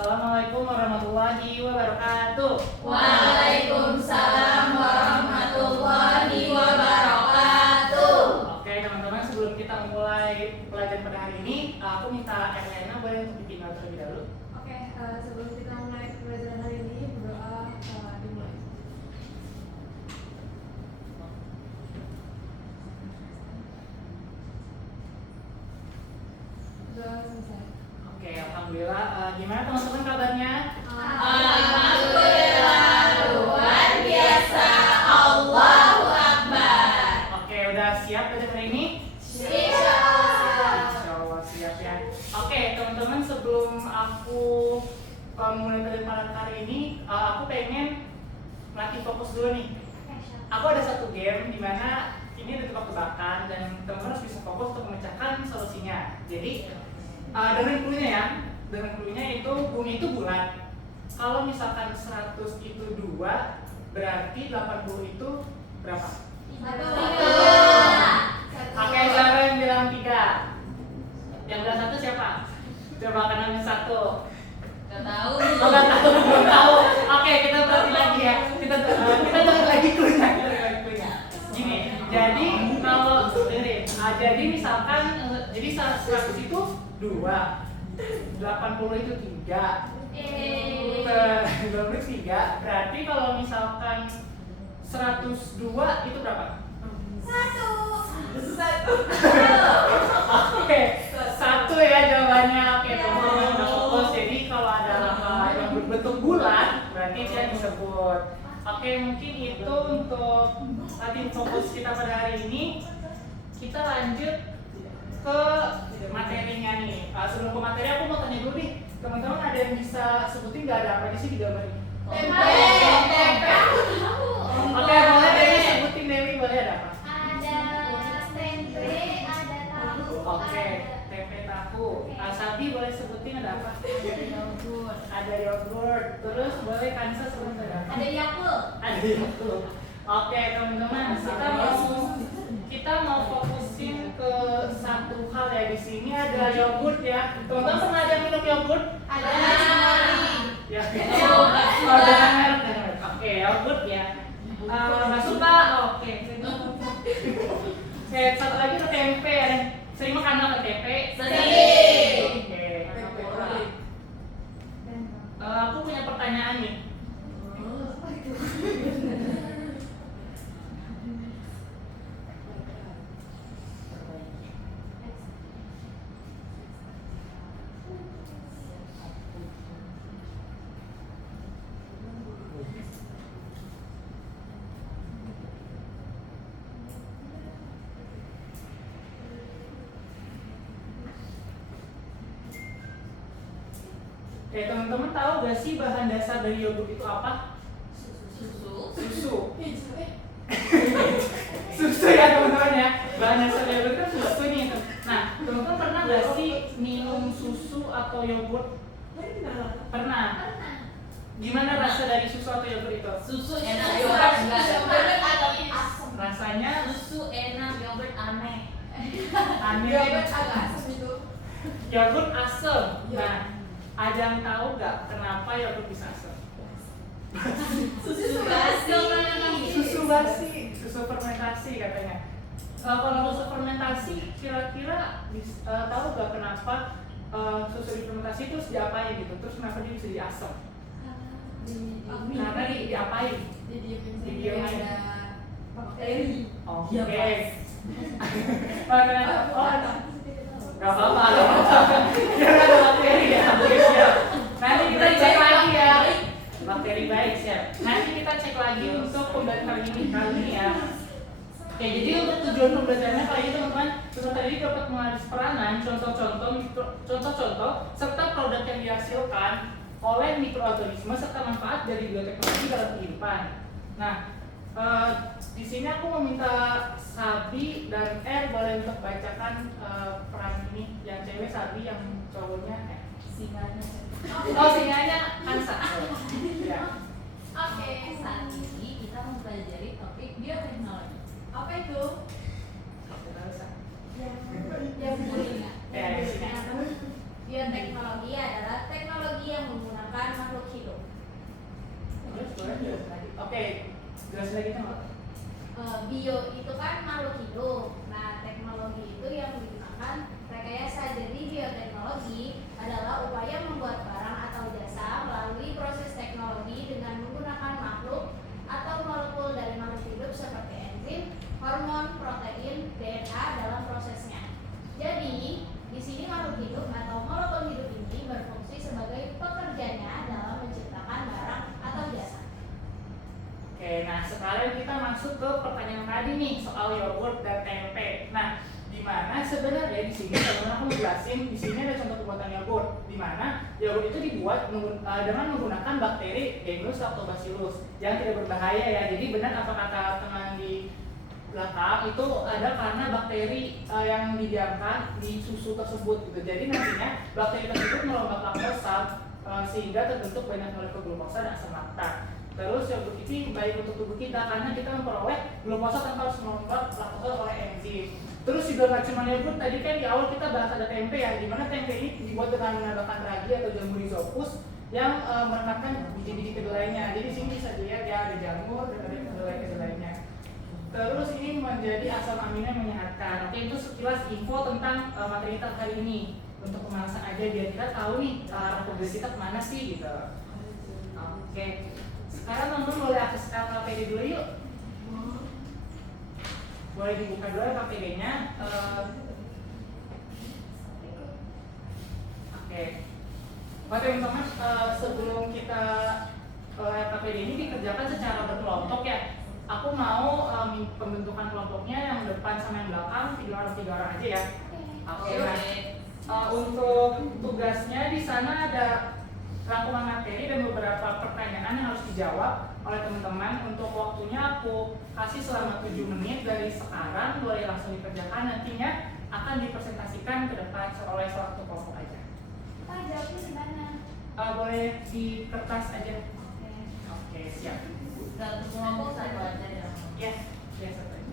Assalamualaikum warahmatullahi wabarakatuh. Waalaikumsalam warahmatullahi wabarakatuh. Oke teman-teman, sebelum kita mulai pelajaran pada hari ini, aku minta Elena boleh untuk bikin note terlebih dahulu. Oke, sebelum kita mulai pelajaran hari ini, berdoa dimulai. Doa selesai. Oke, alhamdulillah. Gimana teman-teman kabarnya? Alhamdulillah, luar biasa. Allahu Akbar. Oke, udah siap belajar hari ini? Siap. Insya Allah siap ya. Oke teman-teman, sebelum aku mulai pelajaran pada hari ini, aku pengen melatih fokus dulu nih. Aku ada satu game di mana ini ada tebak-tebakan dan teman-teman harus bisa fokus untuk memecahkan solusinya. Jadi dengan cluenya ya, dengan cluenya itu bumi itu bulat. Kalau misalkan 100 itu 2, berarti 80 itu berapa? Oke, siapa yang bilang 3? Yang bilang 1 siapa? Coba kanan 1. Gak tahu. Oh, nggak tahu, belum tahu. Oke, kita berarti lagi ya. Kita dengar lagi cluenya. Gini, jadi kalau dengerin, jadi misalkan jadi 100 itu 2, 80 itu 3, 20 3. Berarti kalau misalkan 102 itu berapa? 1. Oke, 1 ya jawabannya. Oke, teman-teman udah fokus. Jadi kalau ada angka yang berbentuk bulat, berarti itu yang disebut. Oke, mungkin itu untuk latihan fokus kita pada hari ini. Kita lanjut ke materinya nih. Sebelum ke materi, aku mau tanya dulu nih, teman-teman ada yang bisa sebutin nggak ada apa di sini di gambar ini? Tempe. Oke, boleh Dewi sebutin, Dewi boleh ada apa? Oke, tempe tahu. Sabi boleh sebutin ada apa? Ada yogurt. Terus boleh Kansa sebutin ada apa? Ada Yakult. Ada yogurt. Oke teman-teman, kita mau fokusin ke satu hal ya. Di sini ada yogurt ya. Teman-teman pernah ada minum yogurt? Ada. Ya. Oh, jangan merek. Oke, yogurt ya. Nggak suka? Oke. Oke, satu lagi ada tempe. Sering makan apa tempe? Sering. Oke. Aku punya pertanyaan nih. Oke, teman-teman tahu gak sih bahan dasar dari yogurt itu apa? Susu. Susu ya teman-teman ya. Bahan dasar dari yogurt kan susu nih. Nah, teman-teman pernah gak sih minum susu atau yogurt? Pernah. Gimana rasa dari susu atau yogurt itu? Susu enak, yogurt enggak. Rasanya Susu enak, yogurt aneh. aneh. Agak asam itu. Yogurt asam. Nah, ada yang tahu gak kenapa yogurt bisa asam? Susu basi. Susu basi, susu fermentasi katanya. Kalau susu fermentasi, kira-kira tahu gak kenapa susu difermentasi itu harus diapain gitu? Terus kenapa dia bisa jadi asam? Karena diapain? Jadi ada bakteri. Oke. Gak apa-apa, biar ada bakteri ya. Siap. Nanti kita cek lagi ya. Bakteri baik, siap. Nanti kita cek lagi untuk pembelajaran kali ini ya. Oke, jadi untuk tujuan pembelajarannya kali ini teman-teman, peserta didik dapat mengalis peranan, contoh-contoh, serta produk yang dihasilkan oleh mikroorganisme serta manfaat dari bioteknologi dalam kehidupan. Nah, di sini aku meminta Sabi dan R boleh untuk bacakan peran ini. Yang cewek Sabi, yang cowoknya Singanya. Oh, singanya Kansa. Ya. Oke, saat ini kita mempelajari topik bioteknologi. Apa itu? Kansa. Yang Boleh nggak? Ya, di sini. Bioteknologi adalah teknologi yang menggunakan makhluk hidup. Terus boleh jelas lagi. Oke, jelas lagi kan? Bio itu kan makhluk hidup. Nah, teknologi itu yang digunakan rekayasa. Jadi bioteknologi adalah upaya membuat barang atau jasa melalui proses teknologi dengan menggunakan makhluk atau molekul dari makhluk hidup seperti enzim, hormon, protein, DNA dalam prosesnya. Jadi, di sini makhluk hidup atau molekul hidup ini berfungsi sebagai pekerjanya dalam menciptakan barang atau jasa. Oke, nah sekarang kita masuk ke pertanyaan tadi nih soal yogurt dan tempe. Nah, di mana sebenarnya di sini teman-teman aku jelasin di sini ada contoh pembuatan yogurt, di mana yogurt itu dibuat dengan menggunakan bakteri Genus Lactobacillus yang tidak berbahaya ya. Jadi benar apa kata teman di belakang itu ada karena bakteri yang didiamkan di susu tersebut gitu. Jadi nantinya bakteri tersebut merombak laktosa sehingga terbentuk banyak molekul glukosa dan asam laktat. Terus yogurt ini baik untuk tubuh kita karena kita memperoleh glukosa tanpa harus merombak laktosa oleh enzim. Terus juga nggak cuma yogurt, tadi kan di awal kita bahas ada tempe ya, di mana tempe ini dibuat dengan menambahkan ragi atau jamur rhizopus yang merekatkan biji-biji kedelainya. Jadi di sini bisa dilihat ya ada jamur dan ada kedelai-kedelainya. Terus ini menjadi asam amino yang menyehatkan. Oke, itu sekilas info tentang materi kita hari ini. Untuk pemanasan aja biar kita tahu nih arah progres kita kemana sih gitu. Oke, sekarang teman-teman boleh akses LKPD dulu yuk. Boleh dibuka dulu LKPD-nya. Oke, teman-teman sebelum kita LKPD ini dikerjakan secara berkelompok ya. Aku mau pembentukan kelompoknya yang depan sama yang belakang tiga orang aja ya. Oke, nah untuk tugasnya di sana ada rangkuman materi dan beberapa pertanyaan yang harus dijawab oleh teman-teman. Untuk waktunya aku kasih selama 7 menit dari sekarang, boleh langsung dikerjakan, nantinya akan dipresentasikan ke depan oleh satu kelompok aja. Pak, jawabnya di mana? Boleh di kertas aja. Oke, siap. Satu kelompok satu aja ya. Ya, satu aja.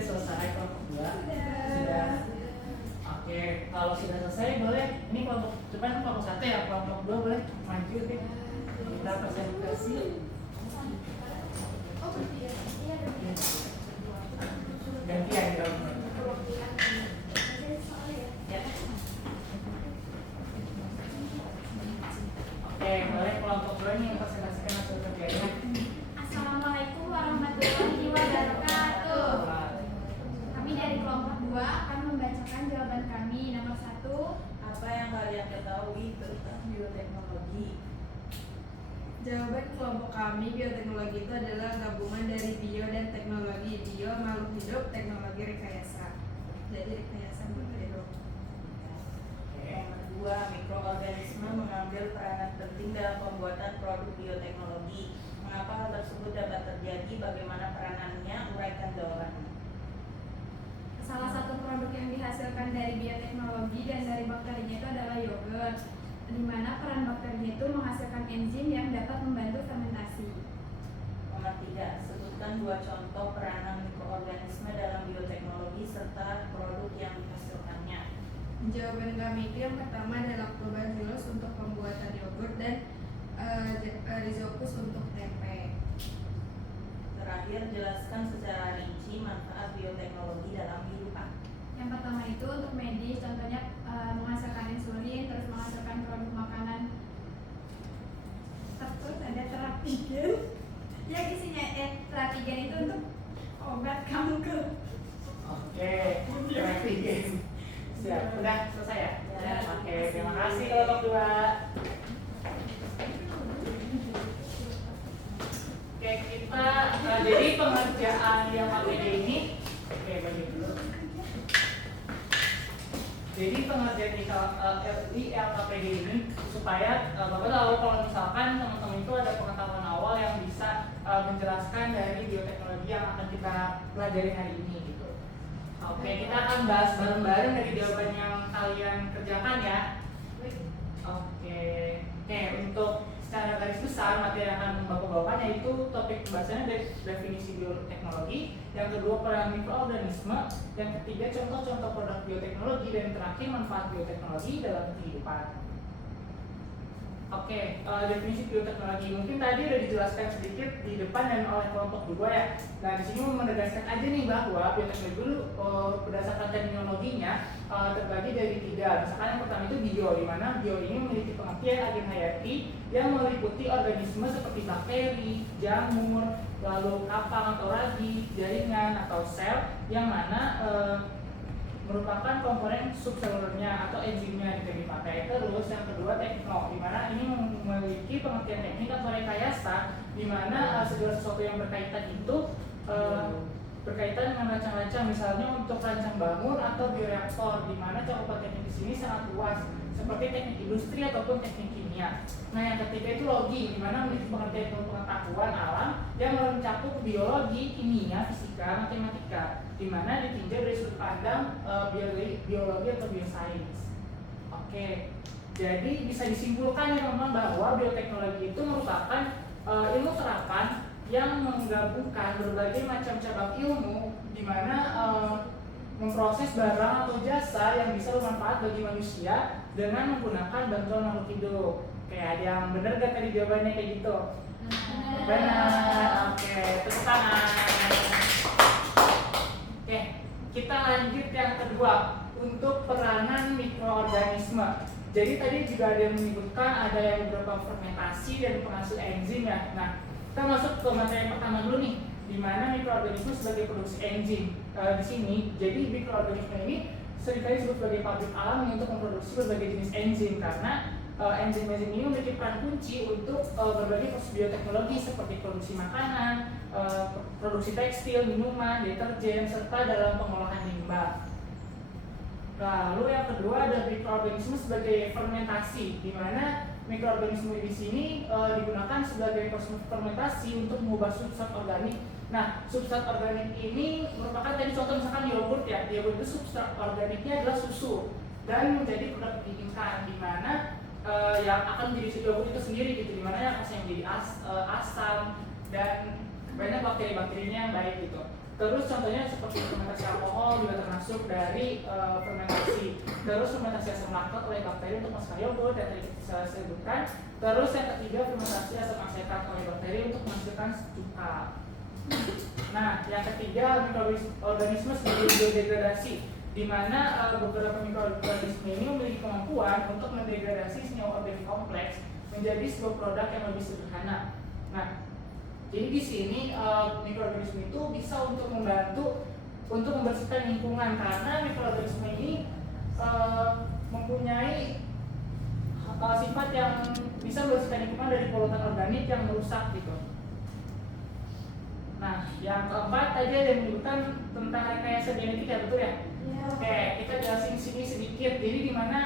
sudah selesai kelompok 2? Sudah. Oke, kalau sudah selesai boleh. Ini kelompok depan kelompok 1 ya, kelompok 2 boleh maju deh. Kita presentasi. Oh, iya. Iya, iya. Gantian jawabnya. Ya. Oke, boleh kelompok 2 nih yang presentasikan hasil kerjanya. Assalamualaikum warahmatullahi wabarakatuh. Kami dari kelompok 2 akan membacakan jawaban kami. Nomor 1. Apa yang kalian ketahui tentang bioteknologi? Jawaban kelompok kami, bioteknologi itu adalah gabungan dari bio dan teknologi. Bio makhluk hidup, teknologi rekayasa. Jadi rekayasa makhluk hidup. Nomor 2, mikroorganisme mengambil peranan penting dalam pembuatan produk bioteknologi. Mengapa hal tersebut dapat terjadi? Bagaimana peranannya? Uraikan jawabannya. Salah satu produk yang dihasilkan dari bioteknologi dan dari bakterinya itu adalah yogurt, di mana peran bakterinya itu menghasilkan enzim yang dapat membantu fermentasi. Nomor 3, sebutkan 2 contoh peranan mikroorganisme dalam bioteknologi serta produk yang dihasilkannya. Jawaban kami itu yang pertama adalah lactobacillus untuk pembuatan yogurt dan rhizopus untuk tempe. Terakhir, jelaskan secara rinci manfaat bioteknologi dalam kehidupan. Yang pertama itu untuk medis, contohnya menghasilkan insulin, terus menghasilkan produk makanan. Terus ada terapigen, yang isinya terapigen itu untuk obat kanker. Oke, terapi. Siap, udah selesai ya? Ya, Oke, terima kasih kelompok 2. Oke, kita jadi pengerjaan yang APD ini, oke bagi dulu. Jadi pengerjaan di LKPD ini supaya Bapak tahu kalau misalkan teman-teman itu ada pengetahuan awal yang bisa menjelaskan dari bioteknologi yang akan kita pelajari hari ini gitu. Oke, kita akan bahas bareng-bareng dari jawaban yang kalian kerjakan ya. Oke, untuk secara garis besar materi yang akan Bapak bawakan yaitu topik pembahasannya dari definisi bioteknologi, yang kedua peran mikroorganisme, yang ketiga contoh-contoh produk bioteknologi, dan yang terakhir manfaat bioteknologi dalam kehidupan. Oke, definisi bioteknologi mungkin tadi udah dijelaskan sedikit di depan dan oleh kelompok 2 ya. Nah, di sini mau menegaskan aja nih bahwa bioteknologi dulu berdasarkan terminologinya terbagi dari 3. Misalkan yang pertama itu bio, di mana bio ini memiliki pengertian agen hayati yang meliputi organisme seperti bakteri, jamur, lalu kapang atau ragi, jaringan atau sel yang mana merupakan komponen subselulernya atau enzimnya dipakai. Terus yang kedua tekno, di mana ini memiliki pengertian teknik atau rekayasa, di mana segala sesuatu yang berkaitan itu berkaitan dengan rancang-rancang, misalnya untuk rancang bangun atau bioreaktor, di mana cakupan teknik di sini sangat luas, seperti teknik industri ataupun teknik kimia. Nah, yang ketiga itu logi, di mana memiliki pengertian pengetahuan alam yang mencakup biologi, kimia, fisika, matematika, di mana ditinjau dari sudut pandang biologi atau biosains. Oke, jadi bisa disimpulkan ya teman-teman bahwa bioteknologi itu merupakan ilmu terapan yang menggabungkan berbagai macam cabang ilmu, di mana memproses barang atau jasa yang bisa bermanfaat bagi manusia dengan menggunakan bantuan makhluk hidup. Oke, ada yang benar gak tadi jawabannya kayak gitu? Benar. Oke, tepuk tangan. Oke, kita lanjut yang kedua untuk peranan mikroorganisme. Jadi tadi juga ada yang menyebutkan ada yang beberapa fermentasi dan penghasil enzim ya. Nah, kita masuk ke materi yang pertama dulu nih, di mana mikroorganisme sebagai produksi enzim. Di sini, jadi mikroorganisme ini seringkali disebut sebagai pabrik alami untuk memproduksi berbagai jenis enzim karena enzim-enzim ini memiliki peran kunci untuk berbagai proses bioteknologi seperti produksi makanan, produksi tekstil, minuman, deterjen, serta dalam pengolahan limbah. Lalu yang kedua ada mikroorganisme sebagai fermentasi, di mana mikroorganisme di sini digunakan sebagai proses fermentasi untuk mengubah substrat organik. Nah, substrat organik ini merupakan tadi contoh misalkan yogurt ya. Yogurt itu substrat organiknya adalah susu dan menjadi produk diinginkan, di mana yang akan menjadi yogurt itu sendiri gitu, di mana yang akan menjadi asam dan banyak bakteri-bakterinya yang baik gitu. Terus contohnya seperti fermentasi alkohol juga termasuk dari fermentasi. Terus fermentasi asam laktat oleh bakteri untuk menghasilkan yogurt yang tadi saya sebutkan. Terus yang ketiga fermentasi asam asetat oleh bakteri untuk menghasilkan cuka. Nah, yang ketiga mikroorganisme sebagai biodegradasi, di mana beberapa mikroorganisme ini memiliki kemampuan untuk mendegradasi senyawa organik kompleks menjadi sebuah produk yang lebih sederhana. Nah, jadi di sini mikroorganisme itu bisa untuk membantu untuk membersihkan lingkungan karena mikroorganisme ini mempunyai sifat yang bisa membersihkan lingkungan dari polutan organik yang merusak gitu. Nah, yang keempat tadi ada yang menyebutkan tentang rekayasa genetik ya, betul ya? Iya. Oke, kita jelasin sini sedikit. Jadi di mana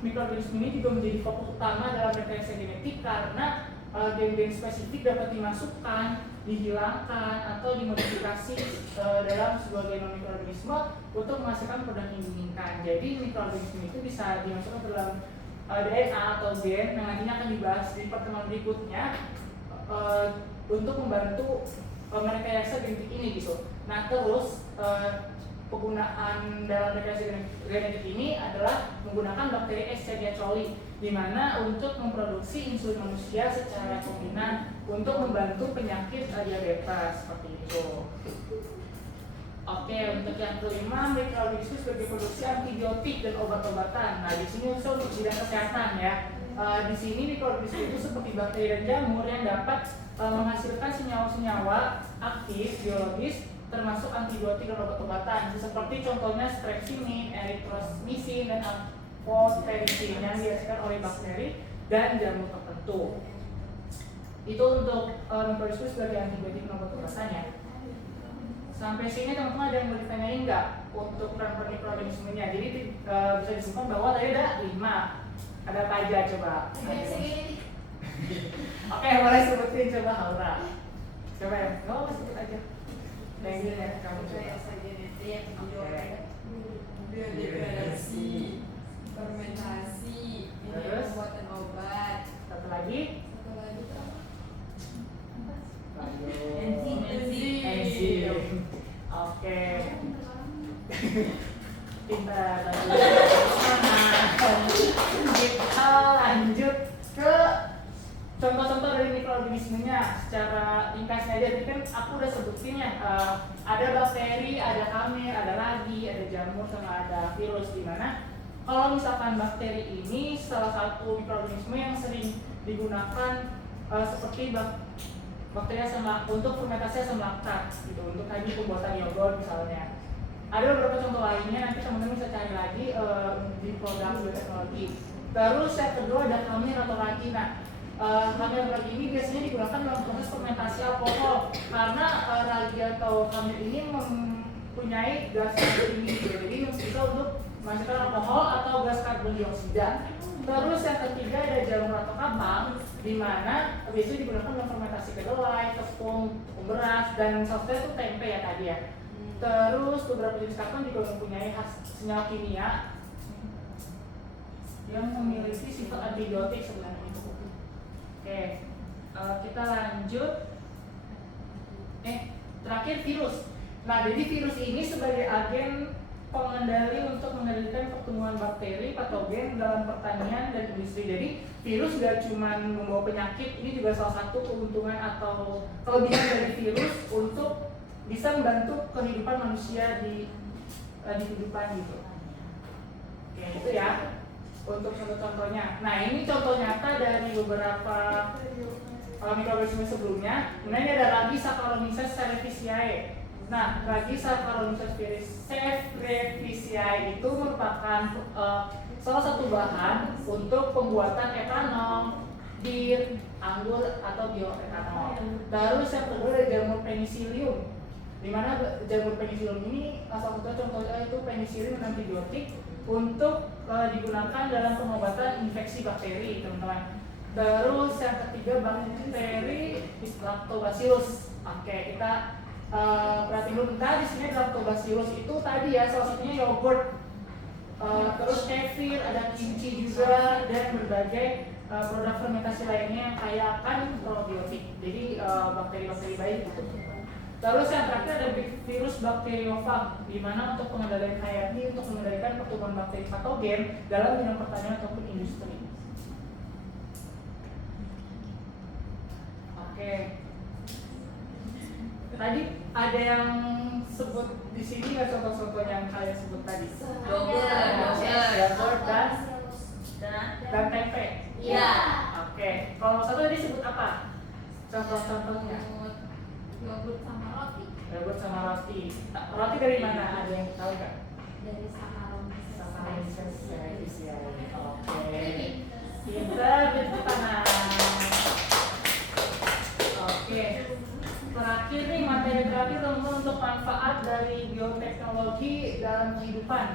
mikroorganisme ini juga menjadi fokus utama dalam rekayasa genetik karena gen-gen spesifik dapat dimasukkan, dihilangkan, atau dimodifikasi dalam sebuah genom mikroorganisme untuk menghasilkan produk yang diinginkan. Jadi mikroorganisme itu bisa dimasukkan ke dalam DNA atau gen yang nantinya akan dibahas di pertemuan berikutnya untuk membantu merekayasa genetik ini gitu. Nah terus penggunaan dalam rekayasa genetik ini adalah menggunakan bakteri Escherichia coli, di mana untuk memproduksi insulin manusia secara rekombinan untuk membantu penyakit diabetes seperti itu. Oke, untuk yang kelima, mikroorganisme sebagai produksi antibiotik dan obat-obatan. Nah, di sini unsur untuk bidang kesehatan ya. Di sini mikroorganisme itu seperti bakteri dan jamur yang dapat menghasilkan senyawa-senyawa aktif biologis termasuk antibiotik dan obat-obatan seperti contohnya strepsimin, erythromycin, dan amphotericin yang dihasilkan oleh bakteri dan jamur tertentu. Itu untuk mikroorganisme sebagai antibiotik dan obat-obatan ya. Sampai sini teman-teman ada yang mau ditanyain nggak untuk peran-peran mikroorganismenya? Jadi bisa disimpulkan bahwa tadi ada 5. Ada apa aja coba? Oke, boleh sebutin coba Haura. Coba ya, nggak sebut aja. Yang ini ya, kamu coba. Rekayasa genetik, biodegradasi, fermentasi, ini Terus? pembuatan obat. Satu lagi. Satu lagi tuh apa? Enzim. Oke. Pintar. Kita lanjut ke contoh-contoh dari mikroorganismenya secara ringkasnya aja. Tadi kan aku udah sebutin ya, ada bakteri, ada kamel, ada ragi, ada jamur, sama ada virus. Di mana kalau misalkan bakteri ini salah satu mikroorganisme yang sering digunakan seperti bakteri untuk fermentasi asam laktat gitu, untuk tadi pembuatan yogurt misalnya. Ada beberapa contoh lainnya, nanti teman-teman bisa cari lagi di program bioteknologi. Terus yang kedua ada kamil atau ragi. Nah, kamil dan ragi ini biasanya digunakan dalam proses fermentasi alkohol karena ragi atau kamil ini mempunyai gas karbon tinggi gitu. Jadi bisa untuk menghasilkan alkohol atau gas karbon dioksida. Terus yang ketiga ada jamur atau kapang, di mana biasanya digunakan dalam fermentasi kedelai, tepung, beras, dan salah satunya itu tempe ya tadi ya. Terus beberapa jenis kapang juga mempunyai senyawa kimia yang memiliki sifat antibiotik sebenarnya itu. Oke, kita lanjut. Terakhir virus. Nah, jadi virus ini sebagai agen pengendali untuk mengendalikan pertumbuhan bakteri patogen dalam pertanian dan industri. Jadi virus gak cuma membawa penyakit, ini juga salah satu keuntungan atau kelebihan dari virus untuk bisa membantu kehidupan manusia di kehidupan gitu. Oke, itu ya untuk contoh-contohnya. Nah, ini contoh nyata dari beberapa mikroorganisme sebelumnya. Kemudian ada lagi Saccharomyces cerevisiae. Nah, lagi Saccharomyces cerevisiae itu merupakan salah satu bahan untuk pembuatan etanol, bir, anggur atau bioetanol. Terus yang kedua ada jamur penicillium, di mana jamur penicillium ini salah satu contohnya itu penicillin antibiotik untuk digunakan dalam pengobatan infeksi bakteri, teman-teman. Terus yang ketiga bakteri Lactobacillus. Oke, kita perhatiin dulu. Nah, di sini Lactobacillus itu tadi ya salah satunya yogurt. Terus kefir, ada kimchi juga, dan berbagai produk fermentasi lainnya yang kaya akan probiotik, jadi bakteri-bakteri baik gitu. Terus yang terakhir ada virus bakteriofag, di mana untuk pengendalian HRD untuk mengendalikan pertumbuhan bakteri patogen dalam bidang pertanian ataupun industri. Oke. Tadi ada yang sebut di sini nggak contoh-contoh yang kalian sebut tadi? Yogurt dan tempe. Iya. Oke. Kalau satu tadi sebut apa? Contoh-contohnya? Yogurt sama roti. Yogurt sama roti. Roti dari mana? Ada yang tahu nggak? Dari Saccharomyces cerevisiae. Oke. Pinter, tepuk tangan. Oke. Terakhir nih, materi terakhir teman-teman untuk manfaat dari bioteknologi dalam kehidupan.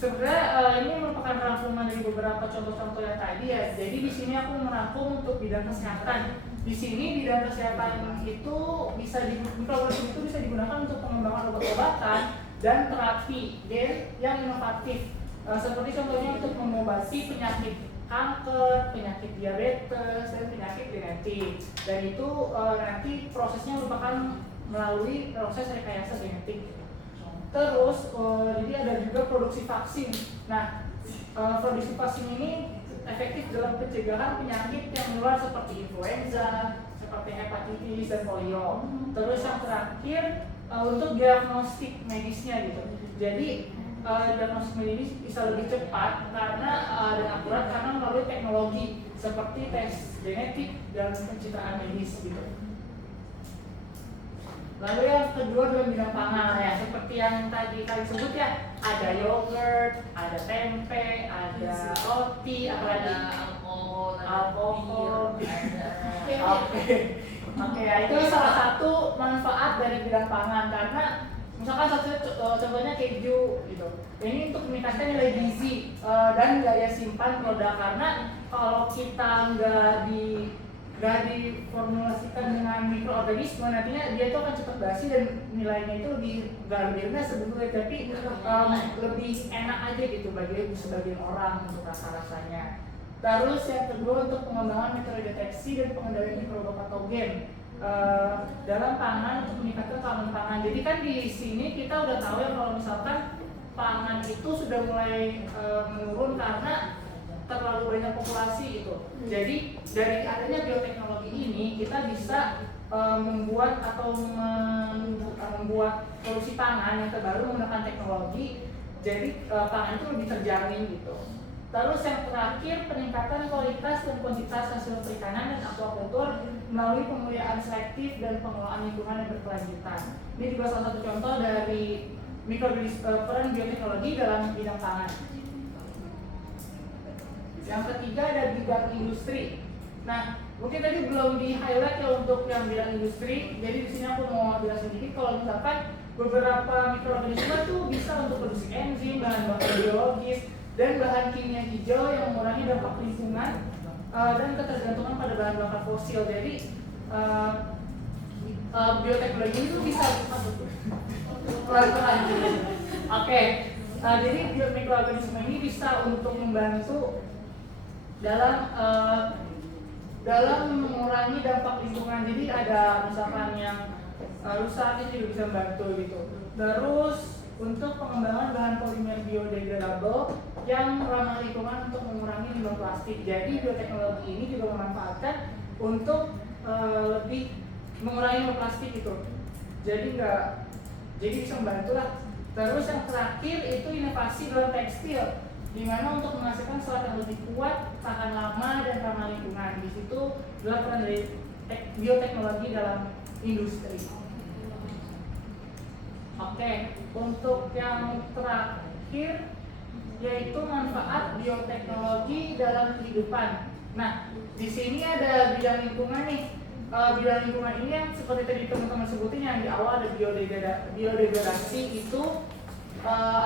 Sebenarnya ini merupakan rangkuman dari beberapa contoh-contoh yang tadi ya. Jadi di sini aku merangkum untuk bidang kesehatan. Di sini bidang kesehatan itu mikroorganisme itu bisa digunakan untuk pengembangan obat-obatan dan terapi yang inovatif. Seperti contohnya untuk mengobati penyakit kanker, penyakit diabetes, dan penyakit genetik. Dan itu nanti prosesnya merupakan melalui proses rekayasa genetik. Terus jadi ada juga produksi vaksin. Nah, produksi vaksin ini efektif dalam pencegahan penyakit yang menular seperti influenza, seperti hepatitis dan polio. Terus yang terakhir untuk diagnostik medisnya gitu. Jadi diagnostik medis bisa lebih cepat dan akurat karena melalui teknologi seperti tes genetik dan pencitraan medis gitu. Lalu yang kedua adalah bidang pangan ya, seperti yang tadi kalian sebut ya, ada yogurt, ada tempe, ada roti, apalagi alkohol. Oke, ya, itu salah satu manfaat dari bidang pangan karena misalkan contohnya keju gitu. Ini untuk meningkatkan nilai gizi dan daya simpan produk karena kalau kita nggak diformulasikan dengan mikroorganisme, nantinya dia itu akan cepat basi dan nilainya itu nggak lebih rendah sebetulnya, tapi lebih enak aja gitu bagi sebagian orang untuk rasa-rasanya. Terus yang kedua untuk pengembangan metode deteksi dan pengendalian mikropatogen dalam pangan untuk meningkatkan keamanan pangan. Jadi kan di sini kita udah tahu ya kalau misalkan pangan itu sudah mulai menurun karena terlalu banyak populasi gitu. Jadi dari adanya bioteknologi ini kita bisa membuat solusi pangan yang terbaru menggunakan teknologi. Jadi pangan itu lebih terjamin gitu. Terus yang terakhir peningkatan kualitas dan kuantitas hasil perikanan dan aquaculture melalui pemuliaan selektif dan pengelolaan lingkungan yang berkelanjutan. Ini juga salah satu contoh dari peran bioteknologi dalam bidang pangan. Yang ketiga ada bidang industri. Nah, mungkin tadi belum di highlight ya untuk yang bidang industri. Jadi di sini aku mau jelasin sedikit kalau misalkan beberapa mikroorganisme tuh bisa untuk produksi enzim, bahan bakar biologis, dan bahan kimia hijau yang mengurangi dampak lingkungan dan ketergantungan pada bahan bakar fosil. Jadi bioteknologi itu bisa Oke, jadi mikroorganisme ini bisa untuk membantu dalam mengurangi dampak lingkungan. Jadi ada misalkan yang rusak itu juga bisa membantu gitu. Terus untuk pengembangan bahan polimer biodegradable yang ramah lingkungan untuk mengurangi limbah plastik. Jadi bioteknologi ini juga memanfaatkan untuk lebih mengurangi limbah plastik gitu. Jadi bisa membantu lah. Terus yang terakhir itu inovasi dalam tekstil, di mana untuk menghasilkan selat yang lebih kuat, tahan lama dan ramah lingkungan. Di situ adalah peran dari bioteknologi dalam industri. Oke, untuk yang terakhir yaitu manfaat bioteknologi dalam kehidupan. Nah, di sini ada bidang lingkungan nih. Bidang lingkungan ini yang seperti tadi teman-teman sebutin yang di awal ada biodegradasi itu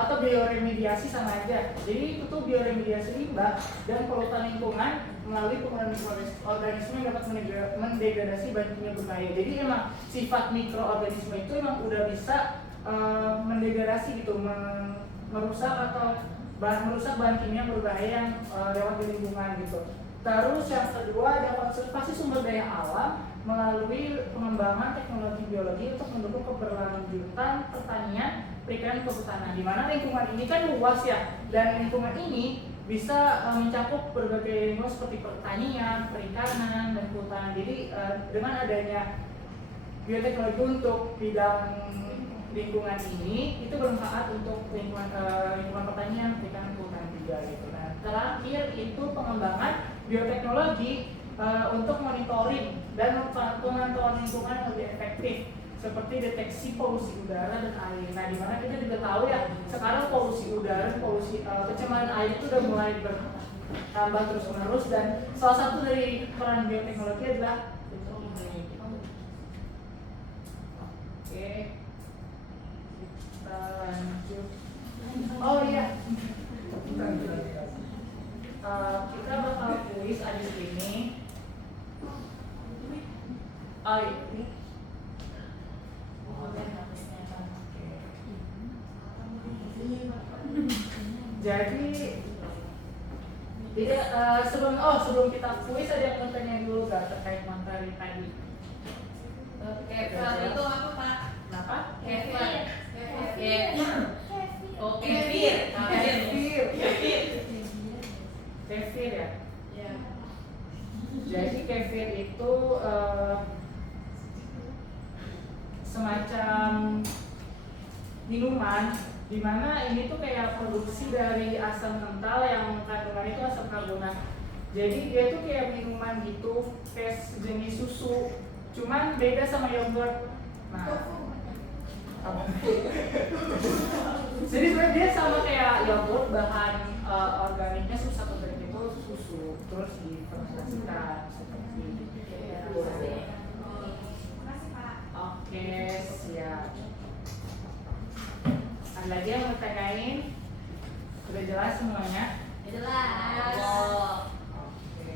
atau bioremediasi sama aja. Jadi itu tuh bioremediasi limbah dan polutan lingkungan melalui penggunaan mikroorganisme yang dapat mendegradasi bahan kimia berbahaya. Jadi emang sifat mikroorganisme itu emang udah bisa mendegradasi gitu, merusak bahan kimia berbahaya yang lewat di lingkungan gitu. Terus yang kedua ada konservasi sumber daya alam melalui pengembangan teknologi biologi untuk mendukung keberlanjutan pertanian, perikanan, kehutanan. Di mana lingkungan ini kan luas ya, dan lingkungan ini bisa mencakup berbagai lingkungan seperti pertanian, perikanan, dan kehutanan. Jadi dengan adanya bioteknologi untuk bidang lingkungan ini itu bermanfaat untuk lingkungan pertanian, perikanan, kehutanan juga gitu. Nah, terakhir itu pengembangan bioteknologi untuk monitoring dan pemantauan lingkungan yang lebih efektif seperti deteksi polusi udara dan air. Nah, di mana kita juga tahu ya sekarang polusi udara, polusi pencemaran air itu udah mulai bertambah terus-menerus, dan salah satu dari peran bioteknologi adalah oke. Kita lanjut. Oh iya. Kita bakal kuis abis ini. Oh ini. Jadi sebelum kita kuis ada yang mau tanya dulu gak terkait materi tadi? Kefir itu apa, Pak? Kenapa? Kefir. Oh, Kefir. kefir. Kefir ya. Ya. Jadi kefir itu semacam minuman di mana ini tuh kayak produksi dari asam kental yang kandungan itu asam karbonat. Jadi dia tuh kayak minuman gitu, kayak jenis susu, cuman beda sama yogurt. Nah, jadi sebenarnya dia sama kayak yogurt, bahan organiknya susah untuk itu susu, terus difermentasikan seperti itu. Oke, siap. Ada lagi yang mau tanyain? Sudah jelas semuanya? Jelas. Oke.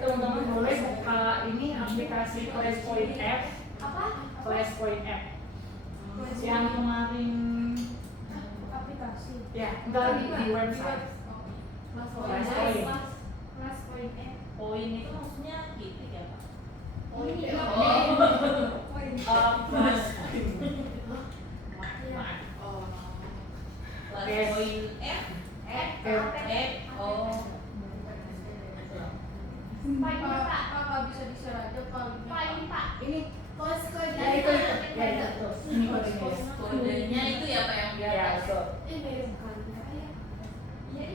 Teman-teman boleh buka ini aplikasi Flashpoint App. Apa? Flashpoint App yang kemarin Aplikasi. ya enggak di website. Flashpoint. Poin itu maksudnya gitu ya, Pak? Oh iya. Plus Oke. poin F. Oh. Kakak bisa di-share aja Pak. Paling Pak. Ini Kode ya itu ya itu ini kodenya ya. Kodenya itu ya, Pak, yang di Ya atas. betul. Iya, iya.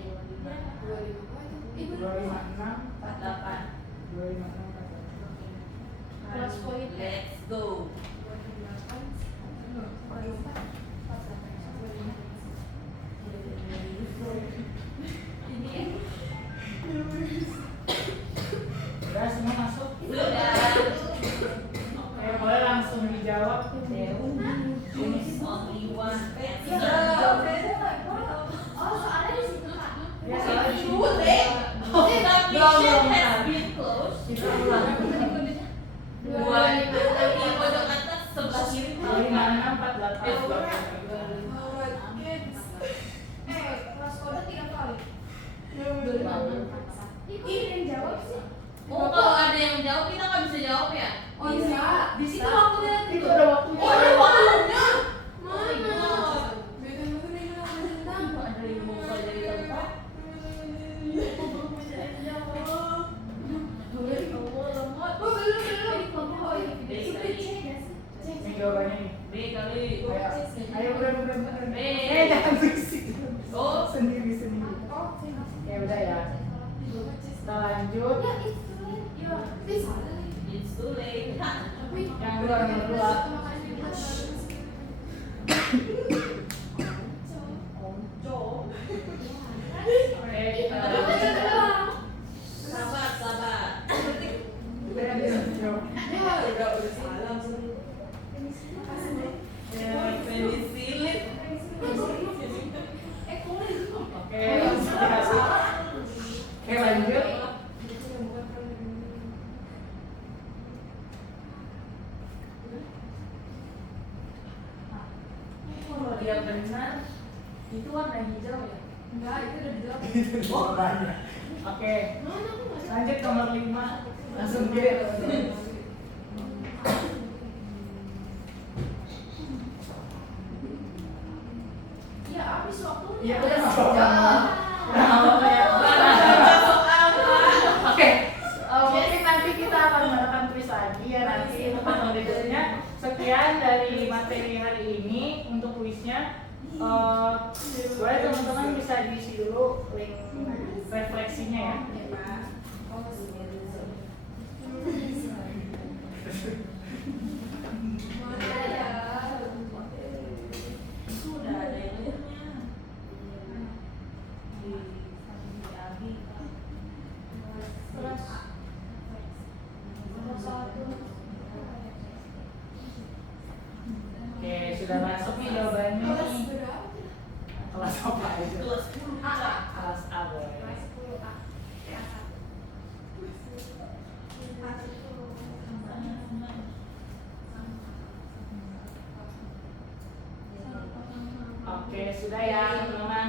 256 48. 256 Plus poin. Let's go. Udah semua masuk? Sudah. Oke, boleh langsung dijawab. Finish only one. Oh, soalnya di situ Pak. Ya, soalnya di situ. Mission has been closed. Kita ulang. 256 di pojok atas sebelah kiri. 5648. Kelas kode 3 kali. Ini yang jawab sih. Oh, kalau ada yang jawab kita nggak bisa jawab ya? Oh iya. Di situ waktunya Itu ada waktunya. Oh, ada waktunya. Mana? Ada yang mau belajar di tempat. Ini jawabannya nih. B kali. Ayo udah. B. Jangan berisik. Oh. Sendiri. Ya udah ya. Kita lanjut. It's too late. Yang kedua. Onco. Oke, kita lanjut. udah salah sih. Penisilin. Oke, lanjut. Kalau dia benar, itu warna hijau ya? Enggak, itu udah dijawab. Oh, banyak. Oke, lanjut nomor 5. Langsung G. Iya, habis waktunya. Iya, udah nggak apa-apa. Udah nggak apa-apa ya. Oke, mungkin nanti kita akan mengadakan kuis lagi ya nanti untuk metodenya. Sekian dari materi hari ini untuk kuisnya. Boleh teman-teman bisa diisi dulu link refleksinya ya. Ya, Pak. Itu udah ada yang linknya. Di Terus Oke, sudah masuk nih jawabannya nih. Kelas apa aja? kelas 10 Kak. Kelas A boleh. kelas 10A. Oke, sudah ya teman-teman.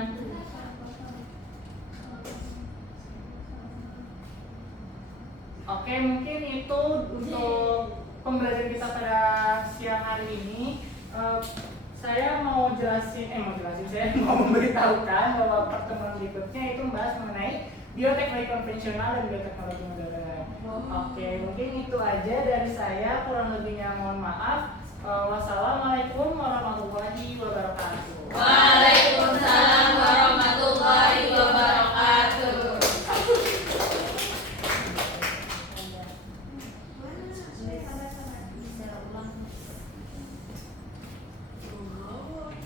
Oke, mungkin itu untuk pembelajaran kita pada siang hari ini. Saya mau jelasin, saya mau memberitahukan bahwa pertemuan berikutnya itu membahas mengenai bioteknologi konvensional dan bioteknologi modern. Oke, mungkin itu aja dari saya, kurang lebihnya mohon maaf. Wassalamualaikum warahmatullahi